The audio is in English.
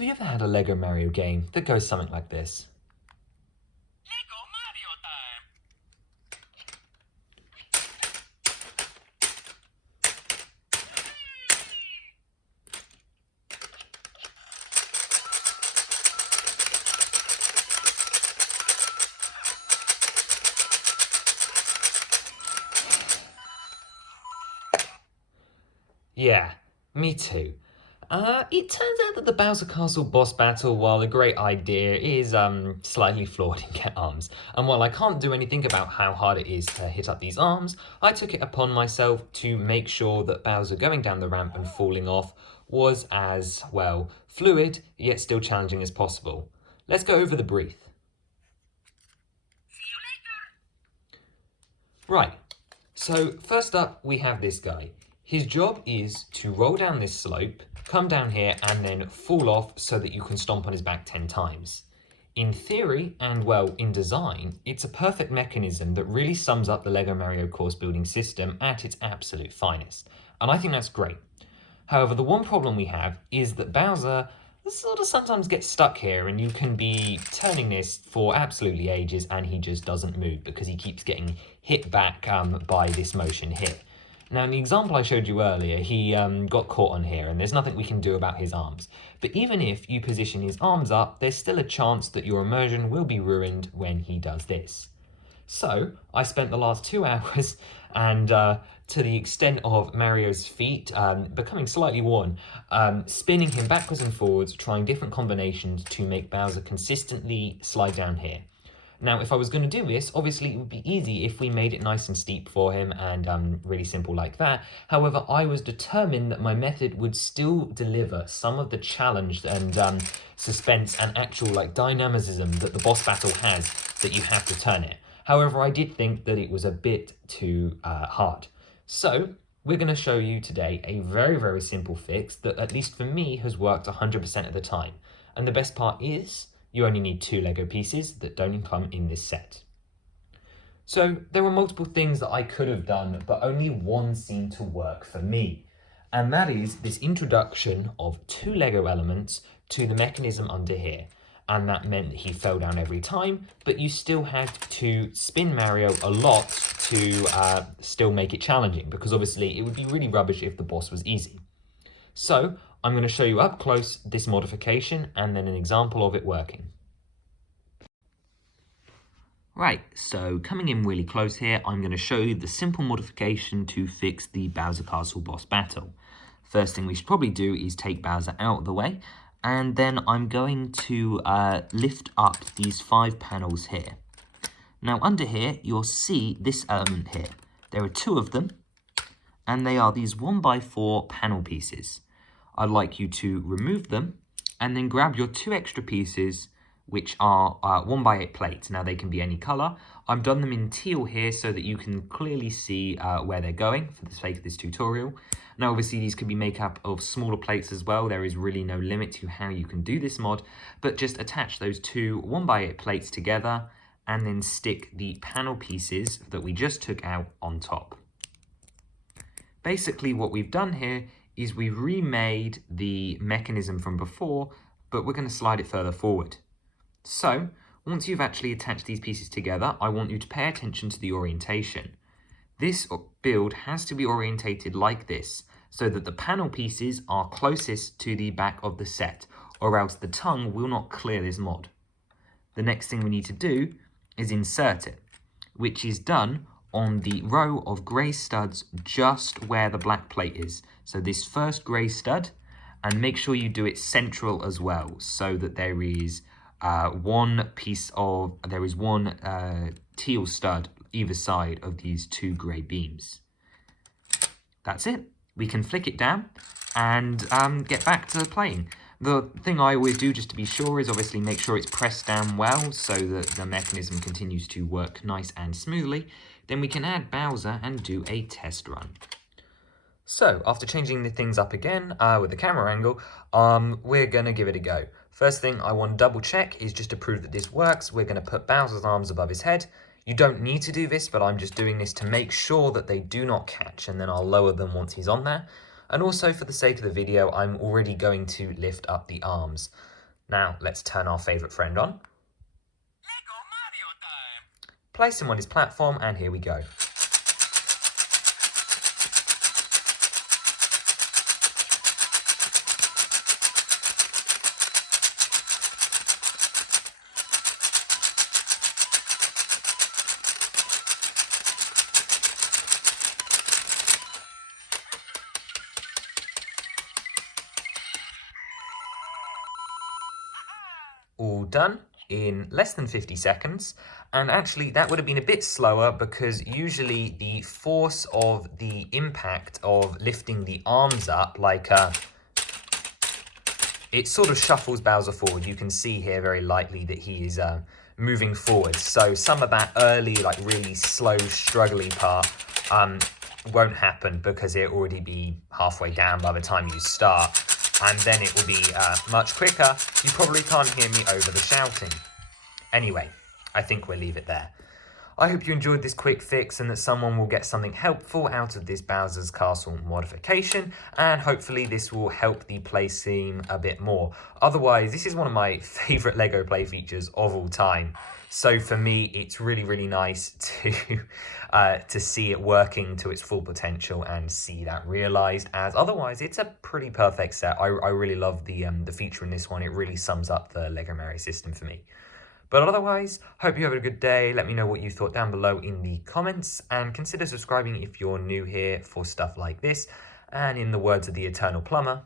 Have you ever had a Lego Mario game that goes something like this? Lego Mario time! Yeah, me too. It turns out that the Bowser Castle boss battle, while a great idea, is slightly flawed in Get Arms. And while I can't do anything about how hard it is to hit up these arms, I took it upon myself to make sure that Bowser going down the ramp and falling off was as, well, fluid, yet still challenging as possible. Let's go over the brief. See you later! Right, so first up we have this guy. His job is to roll down this slope, come down here, and then fall off so that you can stomp on his back 10 times. In theory, and well, in design, it's a perfect mechanism that really sums up the LEGO Mario course building system at its absolute finest. And I think that's great. However, the one problem we have is that Bowser sort of sometimes gets stuck here, and you can be turning this for absolutely ages and he just doesn't move because he keeps getting hit back by this motion here. Now, in the example I showed you earlier, he got caught on here, and there's nothing we can do about his arms. But even if you position his arms up, there's still a chance that your immersion will be ruined when he does this. So, I spent the last 2 hours, and to the extent of Mario's feet becoming slightly worn, spinning him backwards and forwards, trying different combinations to make Bowser consistently slide down here. Now, if I was going to do this, obviously it would be easy if we made it nice and steep for him and really simple like that. However, I was determined that my method would still deliver some of the challenge and suspense and actual dynamism that the boss battle has, that you have to turn it. However, I did think that it was a bit too hard. So, we're going to show you today a very, very simple fix that, at least for me, has worked 100% of the time. And the best part is, you only need 2 Lego pieces that don't come in this set. So there were multiple things that I could have done, but only one seemed to work for me. And that is this introduction of 2 Lego elements to the mechanism under here. And that meant that he fell down every time, but you still had to spin Mario a lot to still make it challenging, because obviously it would be really rubbish if the boss was easy. So I'm going to show you up close this modification and then an example of it working. Right, so coming in really close here, I'm going to show you the simple modification to fix the Bowser Castle boss battle. First thing we should probably do is take Bowser out of the way, and then I'm going to lift up these 5 panels here. Now under here, you'll see this element here. There are 2 of them, and they are these 1x4 panel pieces. I'd like you to remove them and then grab your 2 extra pieces, which are 1x8 plates. Now they can be any color. I've done them in teal here so that you can clearly see where they're going for the sake of this tutorial. Now obviously these could be made up of smaller plates as well. There is really no limit to how you can do this mod, but just attach those 2 1x8 plates together and then stick the panel pieces that we just took out on top. Basically what we've done here is we've remade the mechanism from before, but we're going to slide it further forward. So, once you've actually attached these pieces together, I want you to pay attention to the orientation. This build has to be orientated like this, so that the panel pieces are closest to the back of the set, or else the tongue will not clear this mod. The next thing we need to do is insert it, which is done on the row of grey studs just where the black plate is. So this first grey stud, and make sure you do it central as well, so that there is one teal stud either side of these 2 grey beams. That's it. We can flick it down and get back to playing. The thing I always do just to be sure is obviously make sure it's pressed down well so that the mechanism continues to work nice and smoothly. Then we can add Bowser and do a test run. So, after changing the things up again with the camera angle, we're going to give it a go. First thing I want to double check is just to prove that this works. We're going to put Bowser's arms above his head. You don't need to do this, but I'm just doing this to make sure that they do not catch, and then I'll lower them once he's on there. And also for the sake of the video, I'm already going to lift up the arms. Now let's turn our favourite friend on. Lego Mario time. Place him on his platform and here we go. All done in less than 50 seconds. And actually that would have been a bit slower because usually the force of the impact of lifting the arms up, it sort of shuffles Bowser forward. You can see here very lightly that he is moving forward. So some of that early, like really slow, struggly part won't happen because it'll already be halfway down by the time you start. And then it will be much quicker. You probably can't hear me over the shouting. Anyway, I think we'll leave it there. I hope you enjoyed this quick fix and that someone will get something helpful out of this Bowser's Castle modification, and hopefully this will help the play scheme a bit more. Otherwise, this is one of my favourite LEGO play features of all time. So for me, it's really, really nice to see it working to its full potential and see that realised, as otherwise it's a pretty perfect set. I really love the feature in this one. It really sums up the LEGO Mario system for me. But otherwise, hope you have a good day. Let me know what you thought down below in the comments, and consider subscribing if you're new here for stuff like this. And in the words of the Eternal Plumber,